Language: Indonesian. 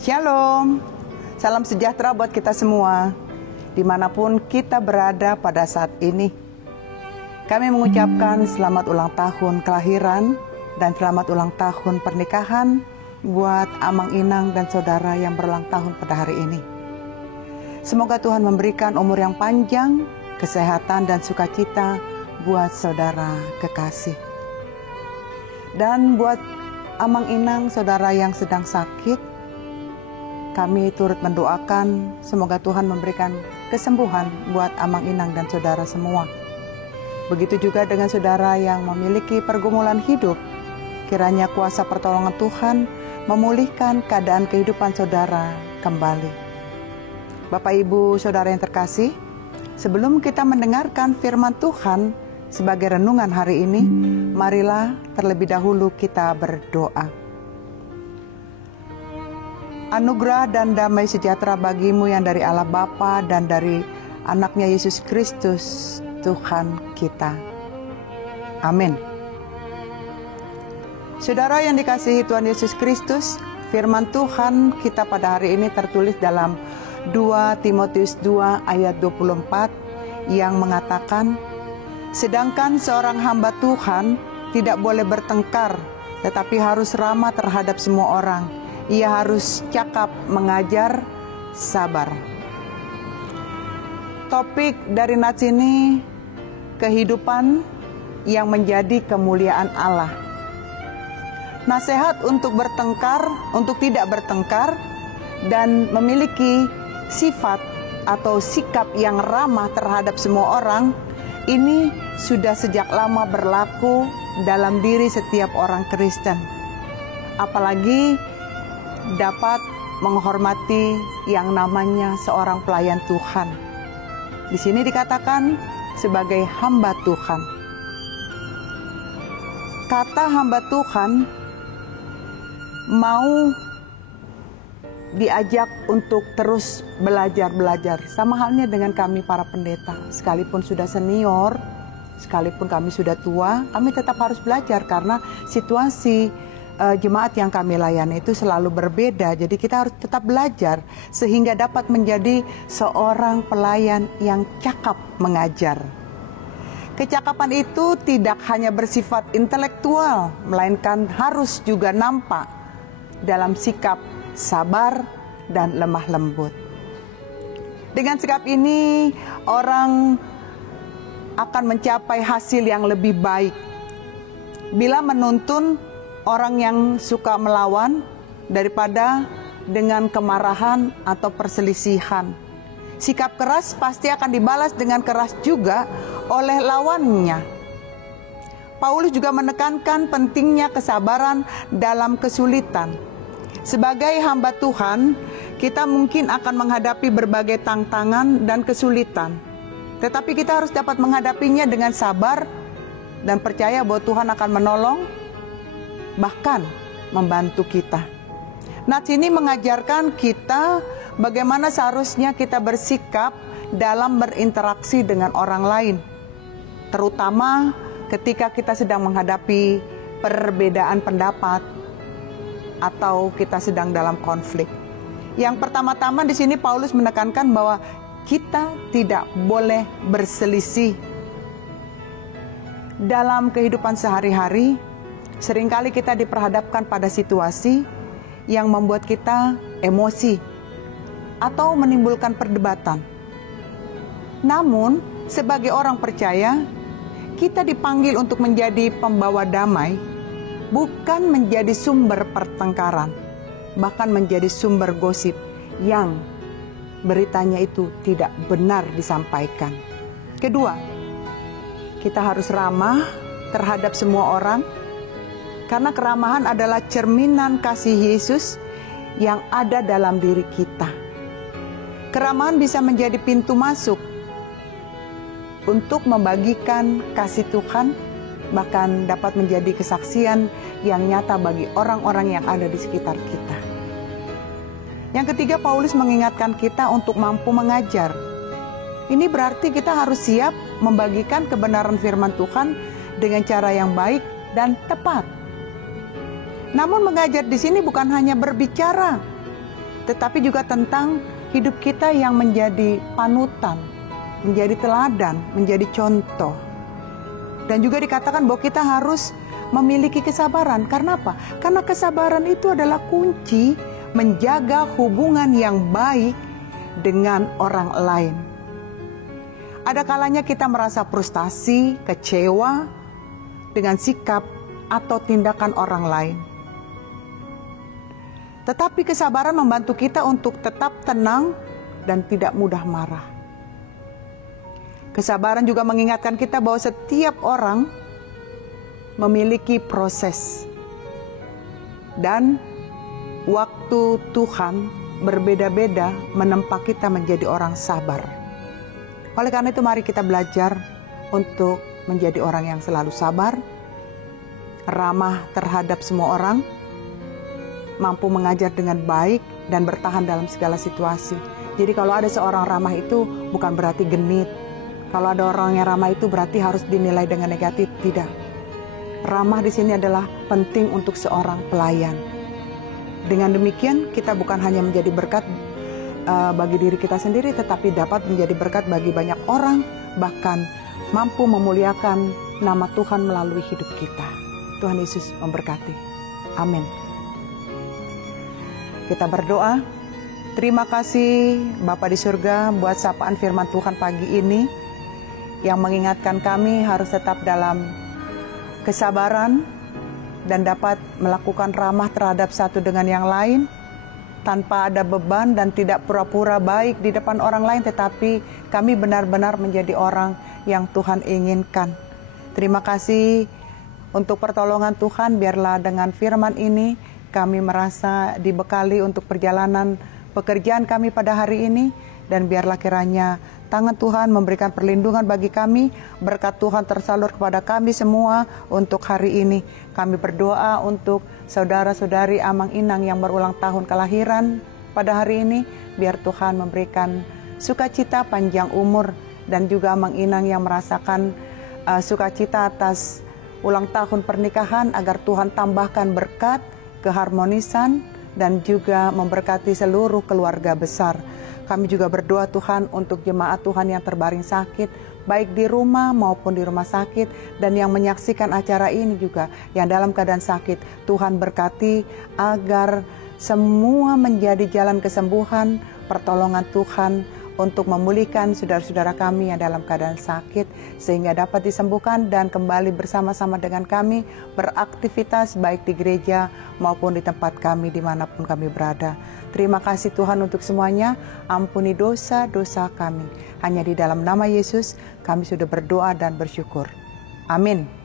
Shalom, salam sejahtera buat kita semua, dimanapun kita berada pada saat ini. Kami mengucapkan selamat ulang tahun kelahiran dan selamat ulang tahun pernikahan buat Amang Inang dan saudara yang berulang tahun pada hari ini. Semoga Tuhan memberikan umur yang panjang, kesehatan dan sukacita buat saudara kekasih. Dan buat Amang Inang, saudara yang sedang sakit, kami turut mendoakan semoga Tuhan memberikan kesembuhan buat Amang Inang dan saudara semua. Begitu juga dengan saudara yang memiliki pergumulan hidup, kiranya kuasa pertolongan Tuhan memulihkan keadaan kehidupan saudara kembali. Bapak Ibu saudara yang terkasih, sebelum kita mendengarkan firman Tuhan sebagai renungan hari ini, marilah terlebih dahulu kita berdoa. Anugerah dan damai sejahtera bagimu yang dari Allah Bapa dan dari anaknya Yesus Kristus Tuhan kita. Amin. Saudara yang dikasihi Tuhan Yesus Kristus, firman Tuhan kita pada hari ini tertulis dalam 2 Timotius 2 ayat 24 yang mengatakan, sedangkan seorang hamba Tuhan tidak boleh bertengkar, tetapi harus ramah terhadap semua orang. Ia harus cakap, mengajar, sabar. Topik dari nats ini, kehidupan yang menjadi kemuliaan Allah. Nasihat untuk bertengkar, untuk tidak bertengkar, dan memiliki sifat atau sikap yang ramah terhadap semua orang, ini sudah sejak lama berlaku dalam diri setiap orang Kristen. Apalagi dapat menghormati yang namanya seorang pelayan Tuhan. Di sini dikatakan sebagai hamba Tuhan. Kata hamba Tuhan mau diajak untuk terus belajar. Sama halnya dengan kami para pendeta. Sekalipun sudah senior, sekalipun kami sudah tua, kami tetap harus belajar karena situasi jemaat yang kami layani itu selalu berbeda. Jadi kita harus tetap belajar sehingga dapat menjadi seorang pelayan yang cakap mengajar. Kecakapan itu tidak hanya bersifat intelektual, melainkan harus juga nampak dalam sikap sabar dan lemah lembut. Dengan sikap ini, orang akan mencapai hasil yang lebih baik. Bila menuntun orang yang suka melawan daripada dengan kemarahan atau perselisihan. Sikap keras pasti akan dibalas dengan keras juga oleh lawannya. Paulus juga menekankan pentingnya kesabaran dalam kesulitan. Sebagai hamba Tuhan, kita mungkin akan menghadapi berbagai tantangan dan kesulitan. Tetapi kita harus dapat menghadapinya dengan sabar dan percaya bahwa Tuhan akan menolong, bahkan membantu kita. Nats ini mengajarkan kita bagaimana seharusnya kita bersikap dalam berinteraksi dengan orang lain, terutama ketika kita sedang menghadapi perbedaan pendapat atau kita sedang dalam konflik. Yang pertama-tama di sini Paulus menekankan bahwa kita tidak boleh berselisih. Dalam kehidupan sehari-hari, seringkali kita diperhadapkan pada situasi yang membuat kita emosi atau menimbulkan perdebatan. Namun, sebagai orang percaya, kita dipanggil untuk menjadi pembawa damai, bukan menjadi sumber pertengkaran, bahkan menjadi sumber gosip yang beritanya itu tidak benar disampaikan. Kedua, kita harus ramah terhadap semua orang, karena keramahan adalah cerminan kasih Yesus yang ada dalam diri kita. Keramahan bisa menjadi pintu masuk untuk membagikan kasih Tuhan, bahkan dapat menjadi kesaksian yang nyata bagi orang-orang yang ada di sekitar kita. Yang ketiga, Paulus mengingatkan kita untuk mampu mengajar. Ini berarti kita harus siap membagikan kebenaran firman Tuhan dengan cara yang baik dan tepat. Namun mengajar di sini bukan hanya berbicara, tetapi juga tentang hidup kita yang menjadi panutan, menjadi teladan, menjadi contoh. Dan juga dikatakan bahwa kita harus memiliki kesabaran. Karena apa? Karena kesabaran itu adalah kunci menjaga hubungan yang baik dengan orang lain. Ada kalanya kita merasa frustasi, kecewa dengan sikap atau tindakan orang lain. Tetapi kesabaran membantu kita untuk tetap tenang dan tidak mudah marah. Kesabaran juga mengingatkan kita bahwa setiap orang memiliki proses. Dan waktu Tuhan berbeda-beda menempa kita menjadi orang sabar. Oleh karena itu mari kita belajar untuk menjadi orang yang selalu sabar, ramah terhadap semua orang, mampu mengajar dengan baik dan bertahan dalam segala situasi. Jadi kalau ada seorang ramah itu bukan berarti genit. Kalau ada orang yang ramah itu berarti harus dinilai dengan negatif. Tidak. Ramah di sini adalah penting untuk seorang pelayan. Dengan demikian kita bukan hanya menjadi berkat bagi diri kita sendiri, tetapi dapat menjadi berkat bagi banyak orang, bahkan mampu memuliakan nama Tuhan melalui hidup kita. Tuhan Yesus memberkati. Amin. Kita berdoa. Terima kasih Bapa di surga buat sapaan firman Tuhan pagi ini yang mengingatkan kami harus tetap dalam kesabaran dan dapat melakukan ramah terhadap satu dengan yang lain tanpa ada beban dan tidak pura-pura baik di depan orang lain, tetapi kami benar-benar menjadi orang yang Tuhan inginkan. Terima kasih untuk pertolongan Tuhan. Biarlah dengan firman ini kami merasa dibekali untuk perjalanan pekerjaan kami pada hari ini, dan biarlah kiranya tangan Tuhan memberikan perlindungan bagi kami, berkat Tuhan tersalur kepada kami semua untuk hari ini. Kami berdoa untuk saudara-saudari Amang Inang yang berulang tahun kelahiran pada hari ini, biar Tuhan memberikan sukacita, panjang umur, dan juga Amang Inang yang merasakan sukacita atas ulang tahun pernikahan, agar Tuhan tambahkan berkat, keharmonisan, dan juga memberkati seluruh keluarga besar. Kami juga berdoa Tuhan untuk jemaat Tuhan yang terbaring sakit, baik di rumah maupun di rumah sakit, dan yang menyaksikan acara ini juga yang dalam keadaan sakit. Tuhan berkati agar semua menjadi jalan kesembuhan, pertolongan Tuhan untuk memulihkan saudara-saudara kami yang dalam keadaan sakit, sehingga dapat disembuhkan dan kembali bersama-sama dengan kami beraktivitas baik di gereja maupun di tempat kami dimanapun kami berada. Terima kasih Tuhan untuk semuanya. Ampuni dosa-dosa kami. Hanya di dalam nama Yesus kami sudah berdoa dan bersyukur. Amin.